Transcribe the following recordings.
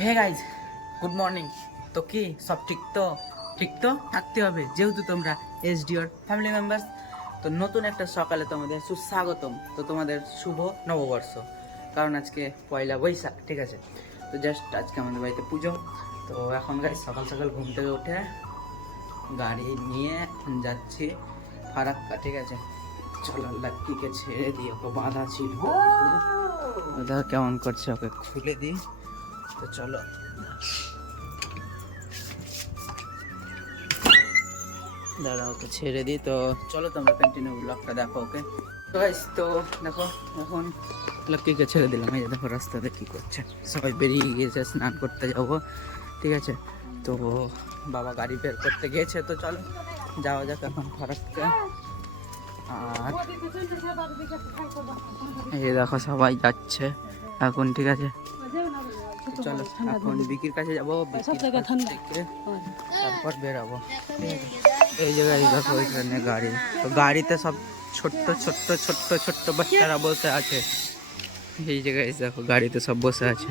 Hey guys, good morning. তো কি সব ঠিক তো থাকতে হবে, যেহেতু তোমরা এসডিওর ফ্যামিলি মেম্বার্স। তো নতুন একটা সকালে তোমাদের সুস্বাগতম। তো তোমাদের শুভ নববর্ষ, কারণ আজকে পয়লা বৈশাখ, ঠিক আছে। তো জাস্ট আজকে আমাদের বাড়িতে পুজো। তো এখন গাইজ সকাল সকাল ঘুম থেকে উঠে গাড়ি নিয়ে এখন যাচ্ছি ফারাক্কা, ঠিক আছে। চলো লাক্কিকে ছেড়ে দিই, ওকে বাঁধা ছিল, ওদের কেমন করছে, ওকে খুলে দিই। তো চলো দাঁড়া, ওকে ছেড়ে দিই। তো চলো তোমরা কন্টিনিউ ব্লগটা দেখো, ওকে। তো গাইস, তো দেখো এখন লক্ষ্মীকে ছেড়ে দিলাম। এই যে দেখো রাস্তাতে কি করছে, সবাই বেরিয়ে গিয়েছে, স্নান করতে যাবো, ঠিক আছে। তো বাবা গাড়ি বের করতে গিয়েছে, তো চলো যাওয়া যাক এখন ফারাক্কা। আর এই দেখো সবাই যাচ্ছে এখন, ঠিক আছে। চলো এখন বিকির কাছে যাবো, তারপর বেরাবো, ঠিক আছে। এই জায়গায় দেখো ওইখানে গাড়ি, তো গাড়িতে সব ছোট্ট ছোট্ট ছোট্ট ছোট্ট বাচ্চারা বসে আছে। এই জায়গায় দেখো গাড়িতে সব বসে আছে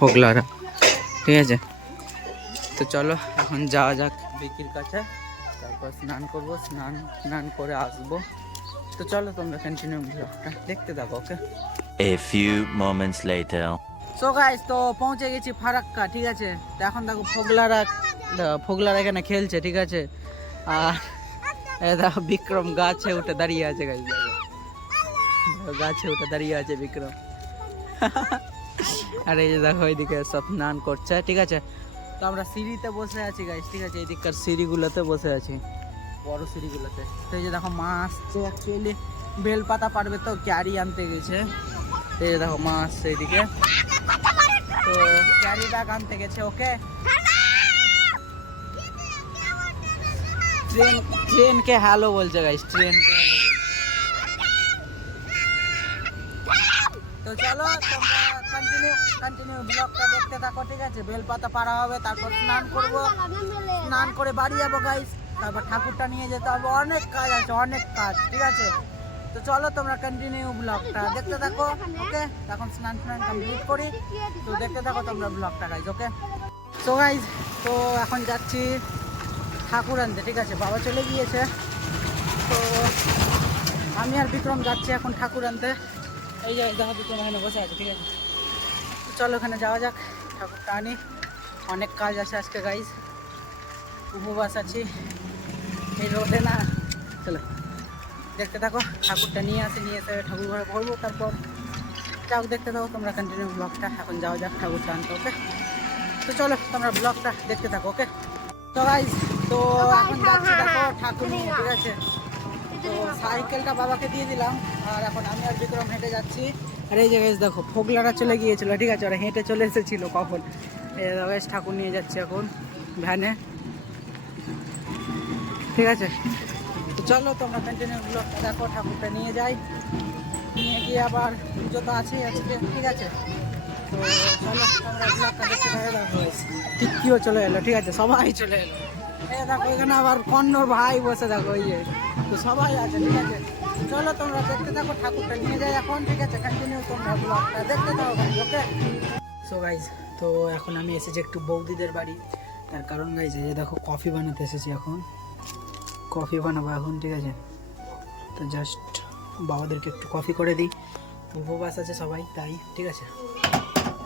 হোগলারা, ঠিক আছে। তো চলো এখন যাওয়া যাক বিকির কাছে, তারপর স্নান করবো, স্নান করে আসবো। তো চলো তোমরা কন্টিনিউ ব্লগটা দেখতে থাকো, ওকে। A few moments later. So guys, তো পৌঁছে গেছি ফারাক্কা, ঠিক আছে। তো এখন দেখো ফোগলারা এখানে খেলছে, ঠিক আছে। আর দেখো বিক্রম গাছে উঠে দাঁড়িয়ে আছে, গাইস গাছে উঠে দাঁড়িয়ে আছে বিক্রম। আর এই যে দেখো এইদিকে সব স্নান করছে, ঠিক আছে। তো আমরা সিঁড়িতে বসে আছি গাইস, ঠিক আছে। এইদিককার সিঁড়িগুলোতে বসে আছি, বড় সিঁড়িগুলোতে। তো এই যে দেখো মা আসছে, অ্যাকচুয়ালি বেলপাতা পারবে, তো ক্যারি আনতে গেছে। এই যে দেখো মা আসছে এইদিকে, তো ক্যারি ব্যাগ আনতে গেছে, ওকে। ট্রেনকে হ্যালো বলছে গাইস, ট্রেনকে হ্যালো বলছে। তো চলো তোমরা কন্টিনিউ ব্লগটা দেখতে থাকো, ঠিক আছে। বেলপাতা পাড়া হবে, তারপর স্নান করব, স্নান করে বাড়ি যাবো গাইস। তারপর ঠাকুরটা নিয়ে যেতে হবে, অনেক কাজ আছে, অনেক কাজ, ঠিক আছে। তো চলো তোমরা কন্টিনিউ ব্লগটা দেখতে থাকো, ওকে। এখন স্নান কমপ্লিট করি, তো দেখতে থাকো তোমরা ব্লগটা গাইস, ওকে। সো গাইস, তো এখন যাচ্ছি ঠাকুর আনতে, ঠিক আছে। বাবা চলে গিয়েছে, তো আমি আর বিক্রম যাচ্ছি এখন ঠাকুর আনতে। এই যে দেখো বিক্রম এখানে বসে আছে, ঠিক আছে। তো চলো ওখানে যাওয়া যাক, ঠাকুরটা আনি। অনেক কাজ আছে আজকে গাইস, উপবাস আছি এই রোদে না। চলো দেখতে থাকো, ঠাকুরটা নিয়ে এসে ঠাকুর ঘরে ভরবো, তারপর যাও দেখতে থাকো তোমরা কন্টিনিউ ব্লগটা। এখন যাওয়া যাক ঠাকুরটা আনতে, ওকে। তো চলো তোমরা ব্লগটা দেখতে থাকো, ওকে। তো গাইস, তো এখন যাচ্ছি দেখো ঠাকুর নিয়ে, ঠিক আছে। তো সাইকেলটা বাবাকে দিয়ে দিলাম, আর এখন আমি আর বিক্রম হেঁটে যাচ্ছি। আর এই যে গাইস দেখো ফোগলারা চলে গিয়েছিল, ঠিক আছে। ওরা হেঁটে চলে এসেছিল কখন। এই গাইস ঠাকুর নিয়ে যাচ্ছি এখন ভ্যানে, ঠিক আছে। তো চলো তোমরা কন্টিনিউ ব্লগটা দেখো, ঠাকুরটা নিয়ে যাই, নিয়ে গিয়ে আবার পুজো তো আছেই আজকে, ঠিক আছে। তো চলো তোমরা ব্লগটা দেখতে দেখো, টিক্কিও চলে এলো, ঠিক আছে। সবাই চলে এলো, এই দেখো এখানে আবার কন্নর ভাই বসে দেখো, এই যে। তো সবাই আছে, ঠিক আছে। চলো তোমরা দেখতে থাকো, ঠাকুরটা নিয়ে যাই এখন, ঠিক আছে। কন্টিনিউ তোমরা ব্লগটা দেখতে থাকো, ওকে। সো গাইজ, তো এখন আমি এসেছি একটু বৌদিদের বাড়ি, তার কারণ গাইজ এই যে দেখো কফি বানাতে এসেছি, এখন কফি বানাবো এখন, ঠিক আছে। তো জাস্ট বাবাদেরকে একটু কফি করে দিই, উপবাস আছে সবাই তাই, ঠিক আছে।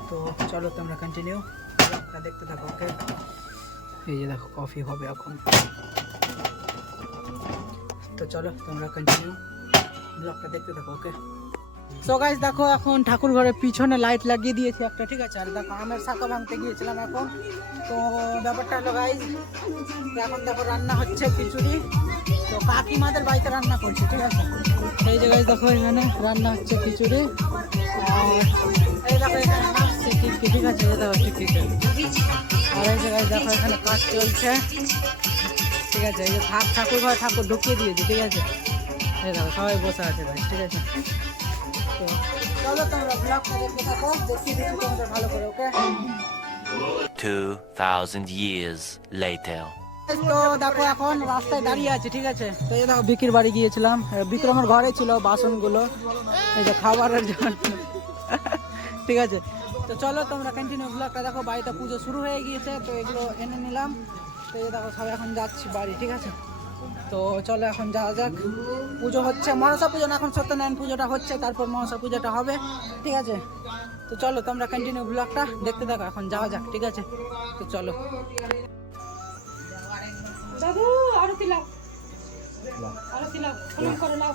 তো চলো তোমরা কন্টিনিউ ব্লগটা দেখতে থাকো, ওকে। এই যে দেখো কফি হবে এখন, তো চলো তোমরা কন্টিনিউ ব্লগটা দেখতে থাকো, ওকে। সো গাইস দেখো এখন ঠাকুর ঘরের পিছনে লাইট লাগিয়ে দিয়েছি একটা, ঠিক আছে। আর দেখো আমের শাখা ভাঙতে গিয়েছিলাম এখন, তো ব্যাপারটা হলো গাইস, এখন দেখো রান্না হচ্ছে খিচুড়ি, তো কাকিমাদের বাড়িতে রান্না করছে, ঠিক আছে। এই যে গাইস দেখো এখানে রান্না হচ্ছে খিচুড়ি, আর এই দেখো এখানে নাচছে টিক্কি, ঠিক আছে। এই দেখো টিক্কিকে, আর এই যে গাইস দেখো এখানে কাজ চলছে, ঠিক আছে। এই যে ঠাকুর ঘরে ঠাকুর ঢুকিয়ে দিয়েছে, ঠিক আছে। এই দেখো সবাই বসে আছে গাইস, ঠিক আছে। তো চলো তোমরা ব্লগটা দেখতে থাকো, দেখিয়ে দিচ্ছি তোমাদের ভালো করে, ওকে। 2000 years later. তো দেখো এখন রাস্তায় দাঁড়িয়ে আছে, ঠিক আছে। তো এই দেখো বিকির বাড়ি গিয়েছিলাম, বিক্রমের ঘরে ছিল বাসনগুলো, এই যে খাবারের জন্য, ঠিক আছে। তো চলো তোমরা কন্টিনিউ ব্লগটা দেখো। বাড়িতে পুজো শুরু হয়ে গিয়েছে, তো এগুলো এনে নিলাম। তো এই দেখো সবাই এখন যাচ্ছি বাড়ি, ঠিক আছে। তো চলো এখন যাওয়া যাক। পুজো হচ্ছে, মনসা পুজো না, এখন সত্যনারায়ণ পুজোটা হচ্ছে, তারপর মনসা পুজোটা হবে, ঠিক আছে। তো চলো তোমরা কন্টিনিউ ব্লগটা দেখতে থাকো, এখন যাওয়া যাক, ঠিক আছে। তো চলো। দাদু আরতি লাও, আরতি লাও, প্রণাম করে লাও।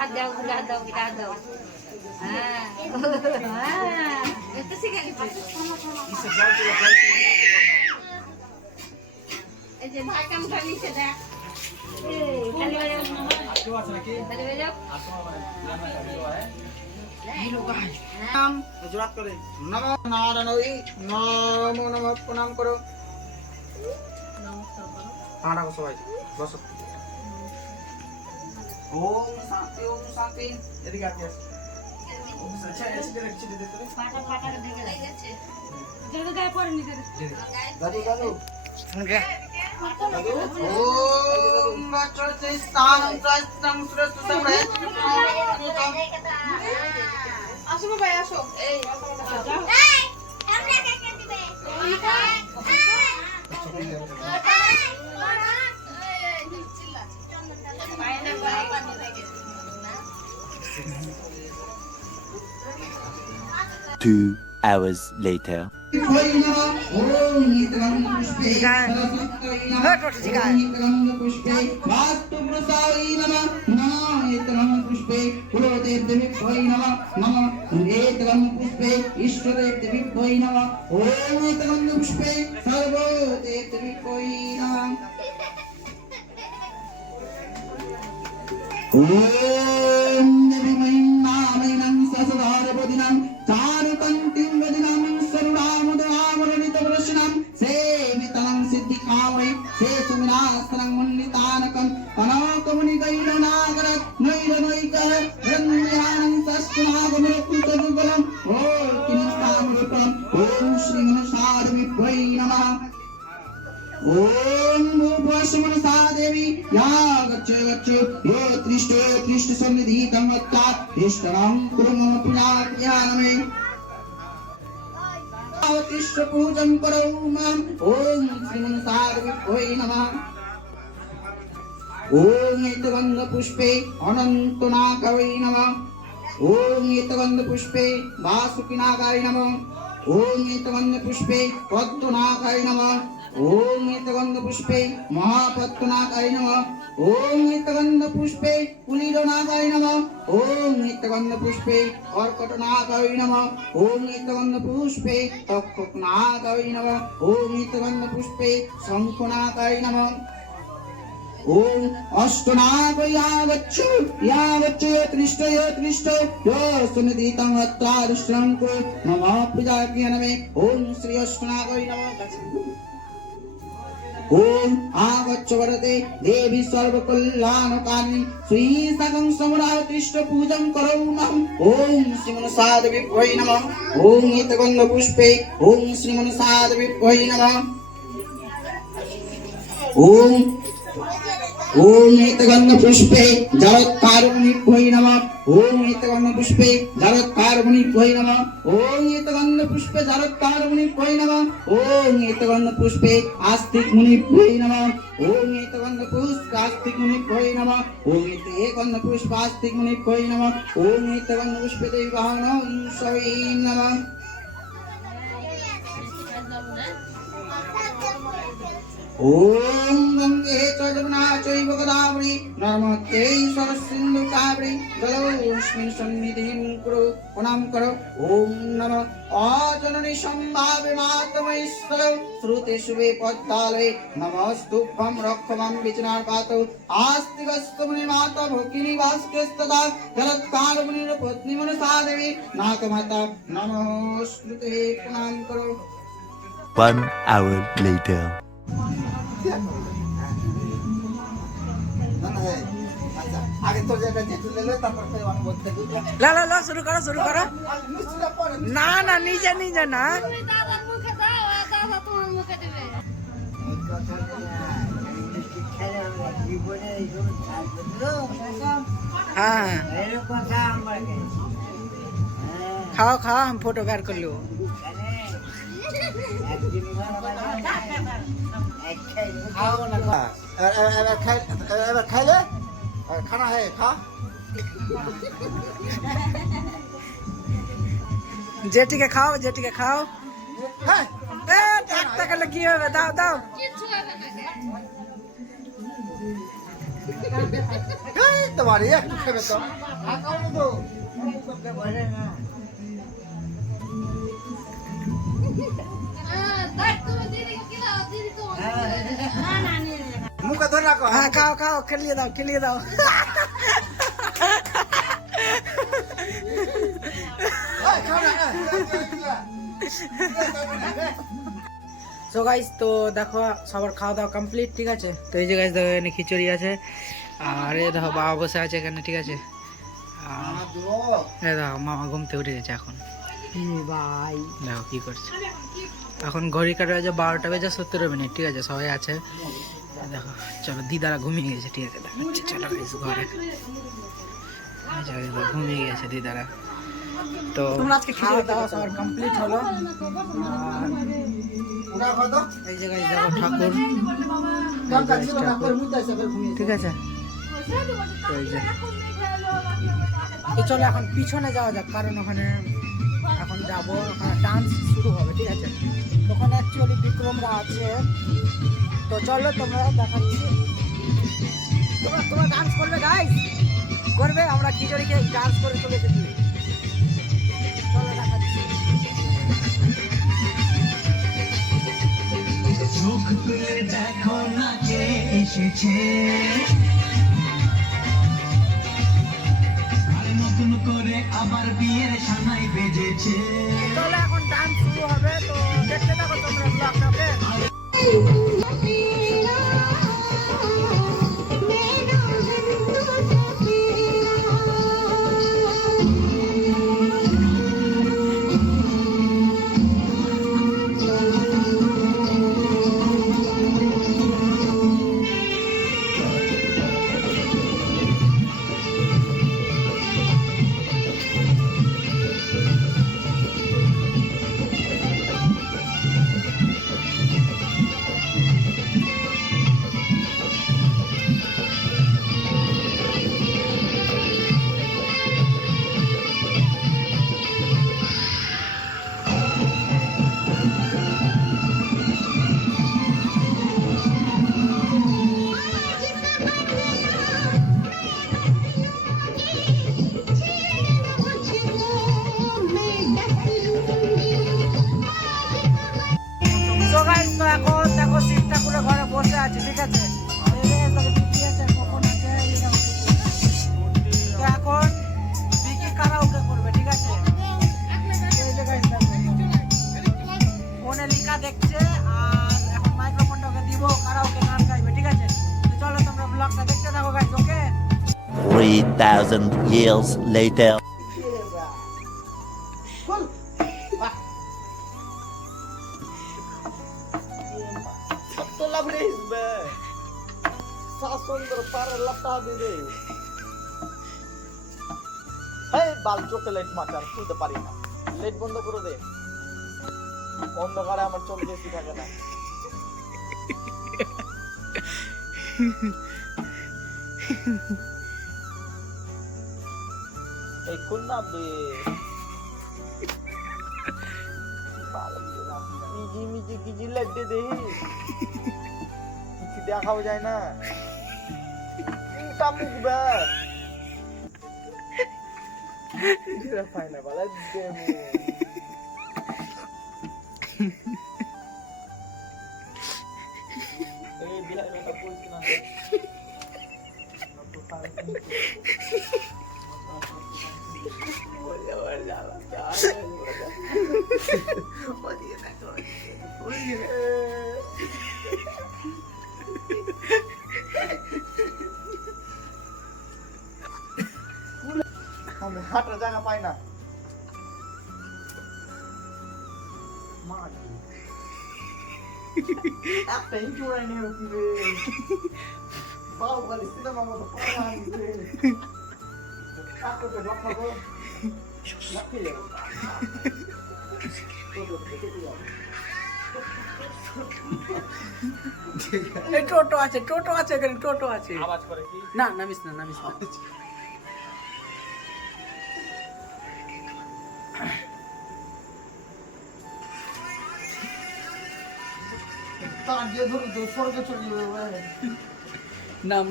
হাত দাও, হাত দাও, হাত দাও। হ্যাঁ একটু শিখে নি। এই যে ভাই কাম নিচে দেখ। খালি বাজাও, খালি বাজাও। জোরাত করে নমো নারায়ণী নমো নমঃ প্রণাম করো। দাঁড়াও সবাই, বসো। ওম শান্তি। এদিকে আসো। পাটা পাটা দেখে গেছে। যদি গায়ে পড়ে নি করে। দাদু ওম গচ্ছতে স্থানং প্রস্থং সুরতুতং রেতুতং। আসো ভাই আসো। এই যাও। আমরা কে দিবে? Two hours later. ओम भूपस्मनसा देवी या गच्छ यो त्रिष्ट सन्निधि तमत्ता तिष्ठनं कुरु मम पूजाज्ञानमे तिष्ठ पूजं करो माम् ओम श्रीमनसा देवी नमः। ओम एतगंध पुष्पे अनंतनागाय नमः। ओम एतगंध पुष्पे वासुकिनागाय नमः। ओम एतगंध पुष्पे पद्मनागाय नमः। ओम एतगंध पुष्पे महापद्मनागाय नमः। ओम एतगंध पुष्पे कुलीरनागाय नमः। ओम एतगंध पुष्पे कर्कटनागाय नमः। ओम एतगंध पुष्पे तक्षकनागाय नमः। ओम एतगंध पुष्पे शंखनागाय नमः। ओम अष्टनागयागच्छ यागच्छ त्रिष्ट यो सुनिधितं अत्रादृष्टं को नमः पूजाज्ञानमे। ओम श्री अष्टनागय नमः। ओम आगच्छ वरदे देवी सर्वकल्याणकारिणी श्री सकं समराव त्रिष्ट पूजं करो नमः। ओम श्रीमनसा देवी नमः। ओम एतगंध पुष्पे ओम श्रीमनसा देवी नमः। ओम एतगंध पुष्पे जलत्कारुणिभ्यै नमः। ओम एतगंध पुष्पे जलत्कारुणिभ्यै नमः। ओम एतगंध पुष्पे जलत्कारुणिभ्यै नमः। ओम एतगंध पुष्पे आस्तिक मुनिभ्यै नमः। ओम एतगंध पुष्पे आस्तिक मुनिभ्यै नमः। ओम एतगंध पुष्पे आस्तिक मुनिभ्यै नमः। ओम एतगंध पुष्पे देवानां सवै नमः। ओम गंगे च जमुना चैव गोदावरी नर्मदे सरस्वती कावेरी जलोऽस्मिन् सन्निधिं कुरु प्रणाम करो। ओम नमः अजननी संभावे मातमैश्वर श्रुते शुभे पद्मालये नमस्तुभ्यं रक्षमां विचनार्पातो आस्तिकस्तमुनि माता भोगिनी भास्करस्तदा जलत्कालमुनिर पत्नी मनसा देवी नागमाता नमस्कृते प्रणाम करो। 1 hour later. ला ला ला शुरू करो ना ना, नीचे नीचे ना। তোমার মুখে দেবে হ্যাঁ খাও খাও हम फोटो बेर कर लो खाइले खाना है खा जेठी के खाओ है ए একটা করলে কি হবে দাও দাও কিচ্ছু হবে না तुम्हारी एक खेबे तो দেখ তুমি দিদি কি দাও দিদি তো না না নিয়ে নে मुंह का धोना को हाँ खाओ खाओ खेलिए दाओ সো গাইস তো দেখো সবার খাওয়া দাওয়া কমপ্লিট ঠিক আছে তো এই যে গাইস দেখো এখানে খিচুড়ি আছে আর এই দেখো বাবা বসে আছে এখানে ঠিক আছে আর এই দেখো মামা ঘুম থেকে উঠে গেছে এখন ভাই দেখো কি করছে এখন ঘড়ি কাটা আছে 12টা বেজে 17 মিনিট ঠিক আছে সবাই আছে দেখো চলো দিদারা ঘুমিয়ে গেছে ঠিক আছে দেখাচ্ছি চলো গাইস ঘরে ঘুমিয়ে গেছে দিদারা তো খাওয়া দাওয়া সবার কমপ্লিট হলো আর এই যে গাইস দেখো ঠাকুর ঠিক আছে তো এই যে তো চলো এখন পিছনে যাওয়া যাক কারণ ওখানে এখন যাবো ওখানে ডান্স শুরু হবে ঠিক আছে ওখানে অ্যাকচুয়ালি বিক্রমরা আছে তো চলো তোমরা দেখাচ্ছি তোমরা ডান্স করবে গাইস করবে আমরা খিচুড়িকে ডান্স করে চলে যেতে চলো দেখাচ্ছি চোখ তুলে দেখো না কে এসেছে আর নতুন করে আবার বিয়ের সানাই বেজেছে চলো এখন ডান্স শুরু হবে তো দেখতে থাকো তোমরা ব্লগটাকে তো গাইস তো এখন দেখো শিব ঠাকুরের ঘরে বসে আছে ঠিক আছে তো এখন বিকি কারাওকে করবে ঠিক আছে ফোনে লেখা দেখছে আর এখন মাইক্রোফোনটা ওকে দিব কারাওকে গান গাইবে ঠিক আছে তো চলো তোমরা ব্লগটা দেখতে থাকো গাইস ওকে 3,000 years later. तो लब रे इसमें सासुंदर पर लपटा दे दे এই বাল চোখে লাইট মাচার খুলতে পারি না লাইট বন্ধ করে দে অন্ধকারে আমার চোখ বেশি থাকে না এই খুল না বে মিজি মিজি কিজি লাইট দে দে কিছু দেখাও যায় না মুখ বে ফাইনা বালা দে এই বিহার কথা বলছি না আমি হাঁটার জায়গা পাই না একটা ইন্টুরাই নিয়ে উঠবে বাউ বলে সিনেমা মতো পড়া আনবে কাকতে লক্ষ্য লাফিয়ে যাবে এই টোটো আছে এখানে টোটো আছে আওয়াজ করে কি না নামিস না তার যে ধরে তো স্বর্গে চলে যাবে ভাই নাম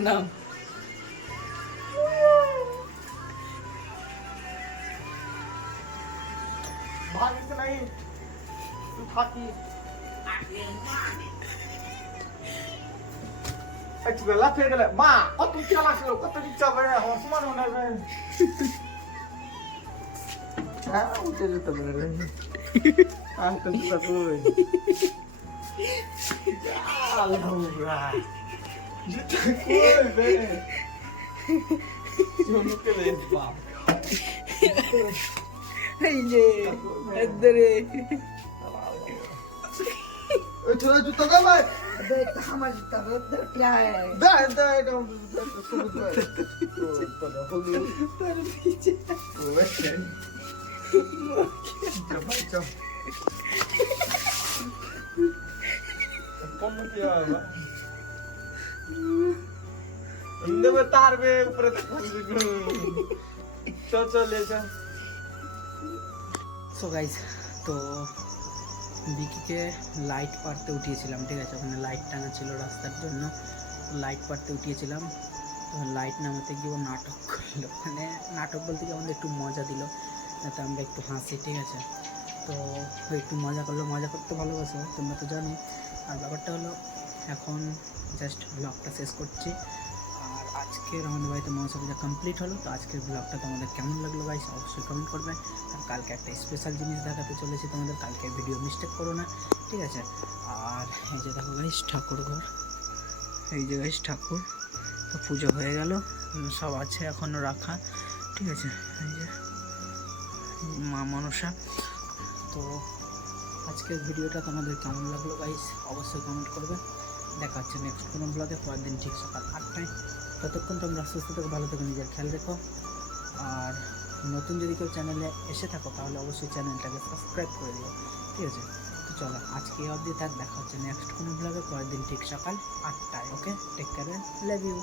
ভাগিস নাই তুই থাকি একটু লাফিয়ে গেলে মা কত চালাক ছিল কত ইচ্ছা করে আমার সমান মনে হবে হ্যাঁ উঠে যেতে পারে আঙ্কেল তো কই আলহামদুলিল্লাহ যেটা কই বে জোনকে লে বাপ এই যে এদরে চলো জুতো দে ভাই আমার তবে क्या है দে দে এটা সবুজ ভাই তো হলু তার পিছে ওকে ভাই চল কোন কি হবে ইন্দে তার বে উপরে তো চলে যা সো গাইস তো বিকিকে লাইট পাড়তে উঠিয়েছিলাম, ঠিক আছে, ওখানে লাইট টাঙা ছিল রাস্তার জন্য, লাইট পাড়তে উঠিয়েছিলাম। তো লাইট নামাতে গিয়ে ও নাটক করলো, মানে নাটক বলতে গিয়ে আমাদের একটু মজা দিল যাতে আমরা একটু হাসি, ঠিক আছে। তো ও একটু মজা করলো, মজা করতে ভালোবাসো তোমরা তো জানো। আর ব্যাপারটা হলো এখন জাস্ট ব্লগটা শেষ করছি। আর আজকের আমাদের বাড়িতে মনসা পূজা কমপ্লিট হলো। তো আজকের ব্লগটা তোমাদের কেমন লাগলো গাইস অবশ্যই কমেন্ট করবেন। আর কালকে একটা স্পেশাল জিনিস দেখাতে চলেছি তোমাদের, কালকে ভিডিও মিস্টেক করো না, ঠিক আছে। আর এই যে দেখো গাইস ঠাকুর ঘর, এই যে গাইস ঠাকুর, তো পুজো হয়ে গেল, সব আছে এখনও রাখা, ঠিক আছে। এই যে মা মনসা। তো আজকের ভিডিওটা তোমাদের কেমন লাগলো গাইস অবশ্যই কমেন্ট করবে। দেখা হচ্ছে নেক্সট কোনো ব্লগে পরের দিন ঠিক সকাল 8টায়। ততক্ষণ তোমরা সুস্থ থেকো, ভালো থেকো, নিজের খেয়াল রেখো। আর নতুন যদি কেউ চ্যানেলে এসে থাকো তাহলে অবশ্যই চ্যানেলটাকে সাবস্ক্রাইব করে দিও, ঠিক আছে। তো চলো আজকে অবধি থাক, দেখা হচ্ছে নেক্সট কোনো ব্লগে পরের দিন ঠিক সকাল 8টায়। ওকে, টেক কেয়ার, লাভ ইউ।